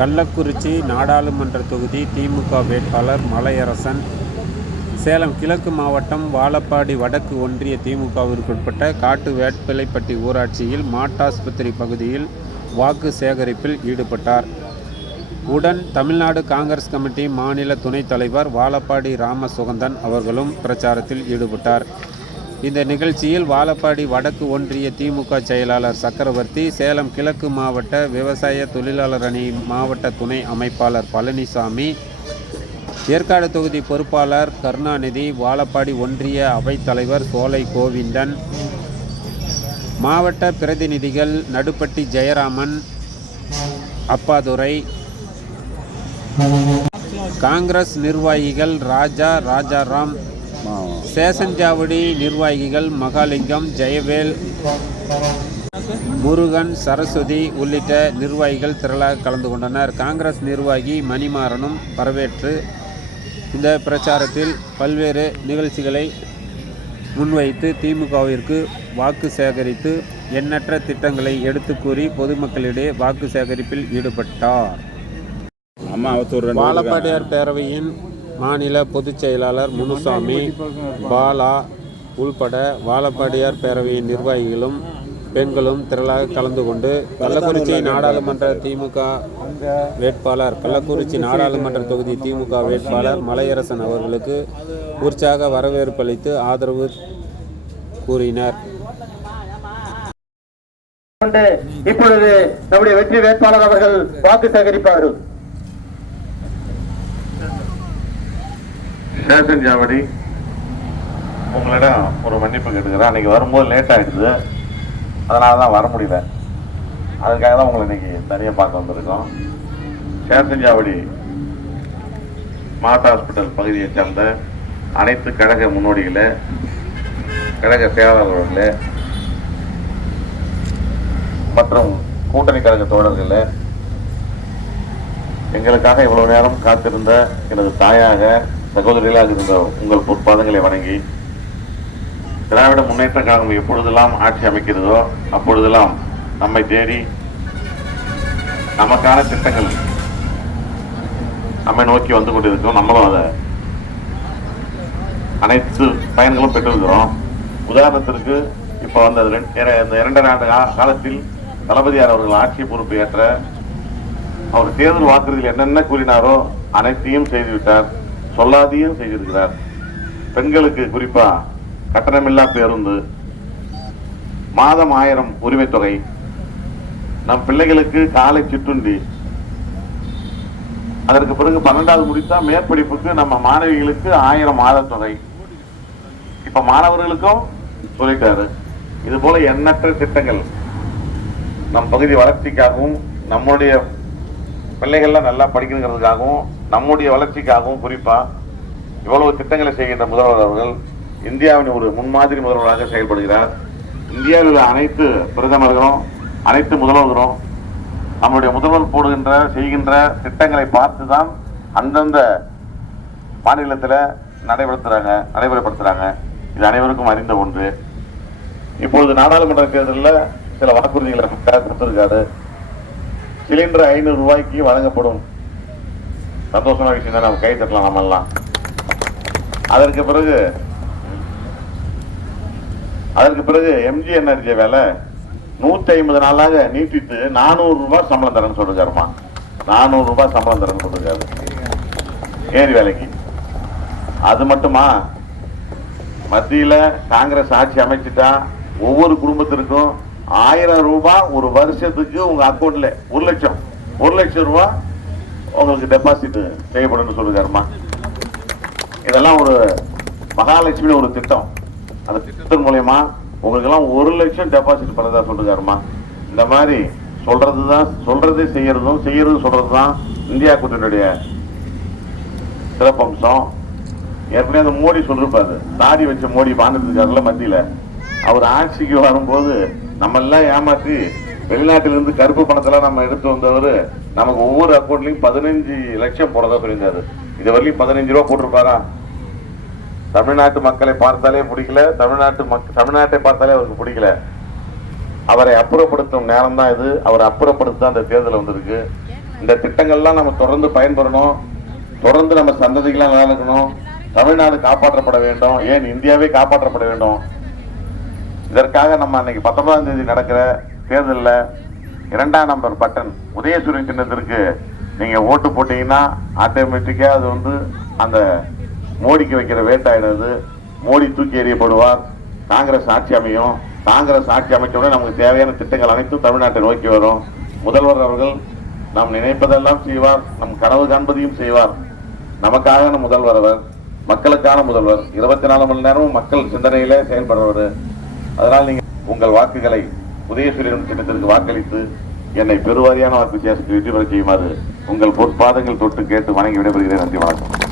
கள்ளக்குறிச்சி நாடாளுமன்ற தொகுதி திமுக வேட்பாளர் மலையரசன். சேலம் கிழக்கு மாவட்டம் வாழப்பாடி வடக்கு ஒன்றிய திமுகவிற்குட்பட்ட காட்டு வேட்பிலைப்பட்டி ஊராட்சியில் மாட்டாஸ்பத்திரி பகுதியில் வாக்கு சேகரிப்பில் ஈடுபட்டார். உடன் தமிழ்நாடு காங்கிரஸ் கமிட்டி மாநில துணைத் தலைவர் வாழப்பாடி ராமசுகந்தன் அவர்களும் பிரச்சாரத்தில் ஈடுபட்டார். இந்த நிகழ்ச்சியில் வாழப்பாடி வடக்கு ஒன்றிய திமுக செயலாளர் சக்கரவர்த்தி, சேலம் கிழக்கு மாவட்ட விவசாய தொழிலாளர் அணி மாவட்ட துணை அமைப்பாளர் பழனிசாமி, ஏற்காடு தொகுதி பொறுப்பாளர் கருணாநிதி, வாழப்பாடி ஒன்றிய அவைத்தலைவர் சோலை கோவிந்தன், மாவட்ட பிரதிநிதிகள் நடுப்பட்டி ஜெயராமன், அப்பாதுரை, காங்கிரஸ் நிர்வாகிகள் ராஜா, ராஜாராம், சேஷன்ஜாவடி நிர்வாகிகள் மகாலிங்கம், ஜெயவேல், முருகன், சரஸ்வதி உள்ளிட்ட நிர்வாகிகள் திரளாக கலந்து கொண்டனர். காங்கிரஸ் நிர்வாகி மணிமாறனும் வரவேற்று இந்த பிரச்சாரத்தில் பல்வேறு நிகழ்ச்சிகளை முன்வைத்து திமுகவிற்கு வாக்கு சேகரித்து எண்ணற்ற திட்டங்களை எடுத்து கூறி பொதுமக்களிடையே வாக்கு சேகரிப்பில் ஈடுபட்டார். வாழப்பாடியார் பேரவையின் மாநில பொதுச் செயலாளர் முனுசாமி, பாலா உள்பட வாழப்பாடியார் பேரவையின் நிர்வாகிகளும் பெண்களும் திரளாக கலந்து கொண்டு கள்ளக்குறிச்சி நாடாளுமன்ற தொகுதி திமுக வேட்பாளர் மலையரசன் அவர்களுக்கு உற்சாக வரவேற்பளித்து ஆதரவு கூறினர். இப்பொழுது நம்முடைய வெற்றி வேட்பாளர் அவர்கள் வாக்கு சேகரிப்பார்கள். சேஷன்ஜாவடி, உங்களிடம் ஒரு மன்னிப்பு கேட்டுக்கிறேன். அன்றைக்கி வரும்போது லேட் ஆகிடுது, அதனால தான் வர முடியல. அதுக்காக தான் உங்களை இன்றைக்கி தனியாக பார்க்க வந்திருக்கோம். சேஷன்ஜாவடி மாவட்ட ஹாஸ்பிட்டல் பகுதியை சேர்ந்த அனைத்து கழக முன்னோடிகளே, கழக செயலாளர்களே மற்றும் கூட்டணி கழக தோழர்களே, எங்களுக்காக இவ்வளவு நேரம் காத்திருந்த எனது தாயாக சகோதரிகளாக இருந்த உங்கள் பொற்பாதங்களை வணங்கி, திராவிட முன்னேற்ற கழகம் எப்பொழுதெல்லாம் ஆட்சி அமைக்கிறதோ அப்பொழுதெல்லாம் நம்மை தேடி நமக்கான திட்டங்கள் நம்மை நோக்கி வந்து கொண்டிருக்கிறோம். நம்மளும் அதை அனைத்து பயன்களும் பெற்றிருக்கிறோம். உதாரணத்திற்கு இப்போ வந்த இந்த 2.5 ஆண்டு காலத்தில் தளபதியார் அவர்கள் ஆட்சி பொறுப்பு ஏற்ற அவர் தேர்தல் வாக்குறுதியில் என்னென்ன கூறினாரோ அனைத்தையும் செய்துவிட்டார். சொல்லாதையும் செய்திருக்கிறார். பெண்களுக்கு குறிப்பா கட்டணமில்லா பேருந்து, மாதம் 1000 உரிமை தொகை, நம் பிள்ளைகளுக்கு காலை சிற்றுண்டி, அதற்கு பிறகு 12வது முடித்தா மேற்படிப்புக்கு நம்ம மாணவிகளுக்கு 1000 மாத தொகை, இப்ப மாணவர்களுக்கும் சொல்லிட்டாரு. இது போல எண்ணற்ற திட்டங்கள் நம் பகுதி வளர்ச்சிக்காகவும் நம்முடைய பிள்ளைகள்லாம் நல்லா படிக்கணுங்கிறதுக்காகவும் நம்முடைய வளர்ச்சிக்காகவும் குறிப்பா இவ்வளவு திட்டங்களை செய்கின்ற முதல்வர் அவர்கள் இந்தியாவின் ஒரு முன்மாதிரி முதல்வராக செயல்படுகிறார். இந்தியாவில் உள்ள அனைத்து பிரதமர்களும் அனைத்து முதல்வர்களும் நம்முடைய முதல்வர் செய்கின்ற திட்டங்களை பார்த்துதான் அந்தந்த மாநிலத்தில் நடைமுறைப்படுத்துறாங்க. இது அனைவருக்கும் அறிந்த ஒன்று. இப்பொழுது நாடாளுமன்ற தேர்தலில் சில வாக்குறுதிகளை கொடுத்திருக்காரு. சிலிண்டர் 500 ரூபாய்க்கு வழங்கப்படும். சந்தோஷமான விஷயம் தான், நம்ம கை தட்டலாம் நம்ம எல்லாம். அதற்கு பிறகு எம்ஜி எனர்ஜி வேலை 150 நாளாக நீட்டித்து 400 ரூபாய் சம்பளம் தரேன்னு சொல்லிருக்காருமா. 400 ரூபாய் சம்பளம் தரேன்னு சொல்லிருக்காரு ஏரி வேலைக்கு. அது மட்டுமா, மத்தியில காங்கிரஸ் ஆட்சி அமைச்சிட்டா ஒவ்வொரு குடும்பத்திற்கும் 1000 ரூபாய் ஒரு வருஷத்துக்கு உங்க அக்கௌண்ட்ல 1 லட்சம் ரூபாய் உங்களுக்கு டெபாசிட் செய்யப்படும் சொல்லுறாருமா. இதெல்லாம் ஒரு மகாலட்சுமி ஒரு திட்டம். அந்த திட்டத்தின் மூலமா உங்களுக்கு எல்லாம் 1 லட்சம் டெபாசிட் பண்ணதா சொல்லுறாருமா. இந்த மாதிரி சொல்றதே செய்யறதும் சொல்றதுதான் இந்தியா கூட்டணியுடைய சிறப்பம்சம். ஏற்கனவே அந்த மோடி சொல்லிருப்பாரு, தாடி வச்ச மோடி பாண்டிருக்காருல மத்தியில. அவர் ஆட்சிக்கு வரும்போது நம்ம எல்லாம் ஏமாற்றி வெளிநாட்டிலிருந்து கருப்பு பணத்தெல்லாம் நம்ம எடுத்து வந்தவர் நமக்கு ஒவ்வொரு அக்கௌண்ட்லயும் 15 லட்சம் போறதா சொல்லியிருந்தாரு. இது வரையும் 15 ரூபா போட்டிருப்பாரா? தமிழ்நாட்டு மக்களை பார்த்தாலே பிடிக்கல, தமிழ்நாட்டை பார்த்தாலே அவருக்கு பிடிக்கல. அவரை அப்புறப்படுத்தும் நேரம் தான் இது. அவரை அப்புறப்படுத்த அந்த தேர்தல் வந்திருக்கு. இந்த திட்டங்கள்லாம் நம்ம தொடர்ந்து பயன்பெறணும், தொடர்ந்து நம்ம சந்ததிகளாக நல்லா இருக்கணும், தமிழ்நாடு காப்பாற்றப்பட வேண்டும், ஏன் இந்தியாவே காப்பாற்றப்பட வேண்டும். இதற்காக நம்ம அன்னைக்கு 19ஆம் தேதி நடக்கிற தேர்தலில் 2ஆம் நம்பர் பட்டன் உதயசூரியன் சின்னத்திற்கு நீங்க ஓட்டு போட்டீங்கன்னா ஆட்டோமேட்டிக்கா அது வந்து அந்த மோடிக்கு வைக்கிற வேட்டாயிடுது. மோடி தூக்கி எறியப்படுவார், காங்கிரஸ் ஆட்சி அமையும். காங்கிரஸ் ஆட்சி அமைச்சோட நமக்கு தேவையான திட்டங்கள் அனைத்தும் தமிழ்நாட்டை நோக்கி வரும். முதல்வர் அவர்கள் நாம் நினைப்பதெல்லாம் செய்வார், நம் கனவு காண்பதையும் செய்வார். நமக்கான முதல்வர் அவர், மக்களுக்கான முதல்வர், 24 மணி நேரமும் மக்கள் சிந்தனையிலே செயல்படுறவர். அதனால் நீங்க உங்கள் வாக்குகளை உதயசூரியன் சின்னத்திற்கு வாக்களித்து என்னை பெருவாரியான வாக்கு வித்தியாசத்தை வெற்றி பெற செய்யுமாறு உங்கள் பொற்பாதங்கள் தொட்டு கேட்டு வணங்கி விடைபெறுகிறேன். நன்றி, வணக்கம்.